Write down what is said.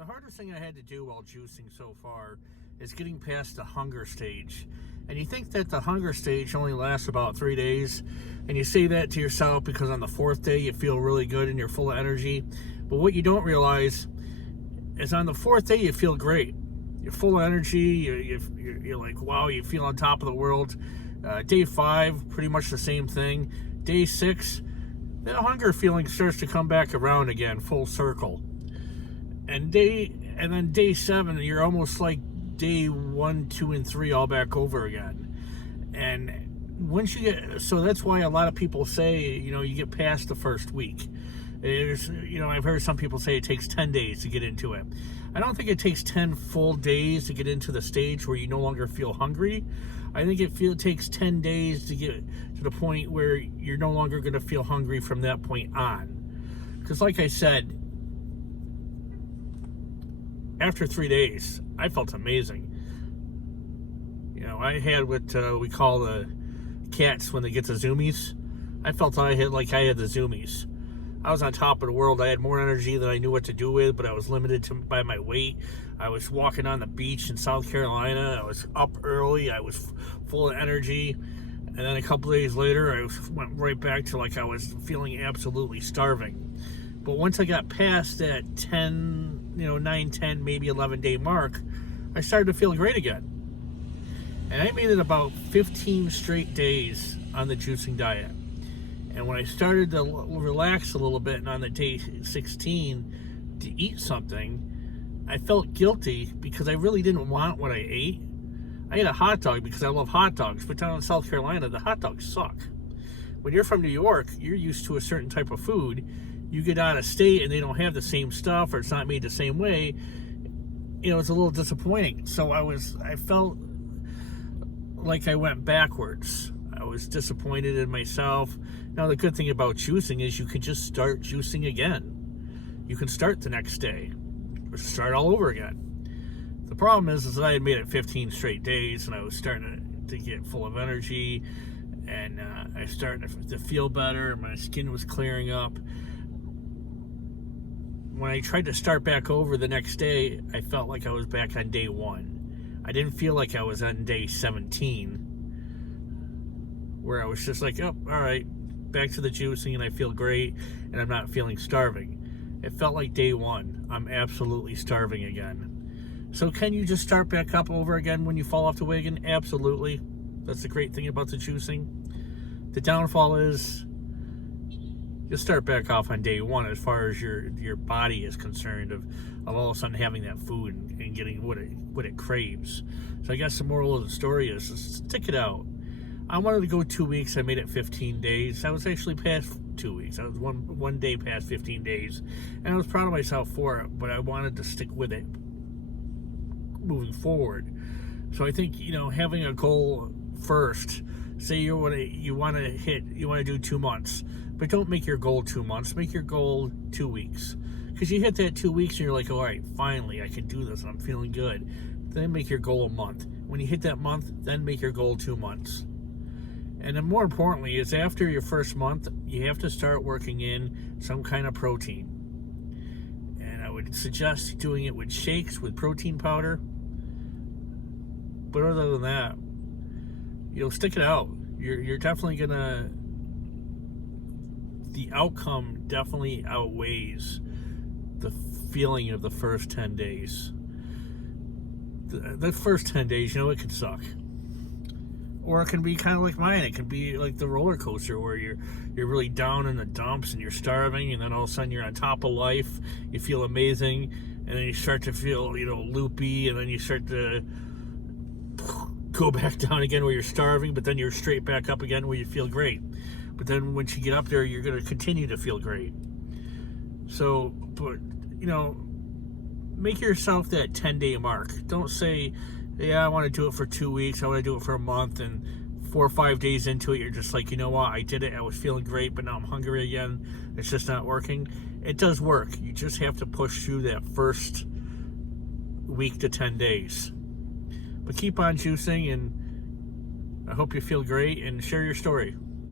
The hardest thing I had to do while juicing so far is getting past the hunger stage. And you think that the hunger stage only lasts about 3 days, and you say that to yourself because on the fourth day you feel really good and you're full of energy. But what you don't realize is on the fourth day you feel great. You're full of energy, you're like, wow, you feel on top of the world. Day 5, pretty much the same thing. Day 6, the hunger feeling starts to come back around again, full circle. And then day 7, you're almost like day 1, 2, and 3 all back over again. And once you get, so that's why a lot of people say, you get past the first week. I've heard some people say it takes 10 days to get into it. I don't think it takes 10 full days to get into the stage where you no longer feel hungry. I think it takes 10 days to get to the point where you're no longer going to feel hungry from that point on. Because like I said, after 3 days, I felt amazing. I had what we call the cats when they get the zoomies. I felt I had the zoomies. I was on top of the world. I had more energy than I knew what to do with, but I was limited by my weight. I was walking on the beach in South Carolina. I was up early. I was full of energy. And then a couple days later, I went right back to I was feeling absolutely starving. But once I got past that 9, 10, maybe 11 day mark, I started to feel great again. And I made it about 15 straight days on the juicing diet. And when I started to relax a little bit and on the day 16 to eat something, I felt guilty because I really didn't want what I ate. I ate a hot dog because I love hot dogs, but down in South Carolina, the hot dogs suck. When you're from New York, you're used to a certain type of food. You get out of state and they don't have the same stuff or it's not made the same way. It's a little disappointing. So I felt like I went backwards. I was disappointed in myself. Now, the good thing about juicing is you can just start juicing again. You can start the next day or start all over again. The problem is that I had made it 15 straight days and I was starting to get full of energy and I started to feel better and my skin was clearing up. When I tried to start back over the next day, I felt like I was back on day 1. I didn't feel like I was on day 17, where I was just like, oh, all right, back to the juicing and I feel great and I'm not feeling starving. It felt like day 1. I'm absolutely starving again. So can you just start back up over again when you fall off the wagon? Absolutely. That's the great thing about the juicing. The downfall is you'll start back off on day 1 as far as your body is concerned of all of a sudden having that food and getting what it craves. So I guess the moral of the story is stick it out. I wanted to go 2 weeks. I made it 15 days. I was actually past 2 weeks. I was one day past 15 days. And I was proud of myself for it, but I wanted to stick with it moving forward. So I think, having a goal first, say you want to do 2 months, but don't make your goal 2 months. Make your goal 2 weeks. Because you hit that 2 weeks and you're like, all right, finally, I can do this. I'm feeling good. Then make your goal a month. When you hit that month, then make your goal 2 months. And then more importantly is after your first month, you have to start working in some kind of protein. And I would suggest doing it with shakes, with protein powder. But other than that, stick it out. You're definitely gonna, the outcome definitely outweighs the feeling of the first 10 days. The first 10 days, it can suck. Or it can be kind of like mine. It can be like the roller coaster where you're really down in the dumps and you're starving, and then all of a sudden you're on top of life. You feel amazing, and then you start to feel loopy, and then you start to go back down again where you're starving, but then you're straight back up again where you feel great. But then once you get up there, you're going to continue to feel great. So, but make yourself that 10-day mark. Don't say, yeah, I want to do it for 2 weeks. I want to do it for a month. And 4 or 5 days into it, you're just like, you know what? I did it. I was feeling great, but now I'm hungry again. It's just not working. It does work. You just have to push through that first week to 10 days. But keep on juicing, and I hope you feel great and share your story.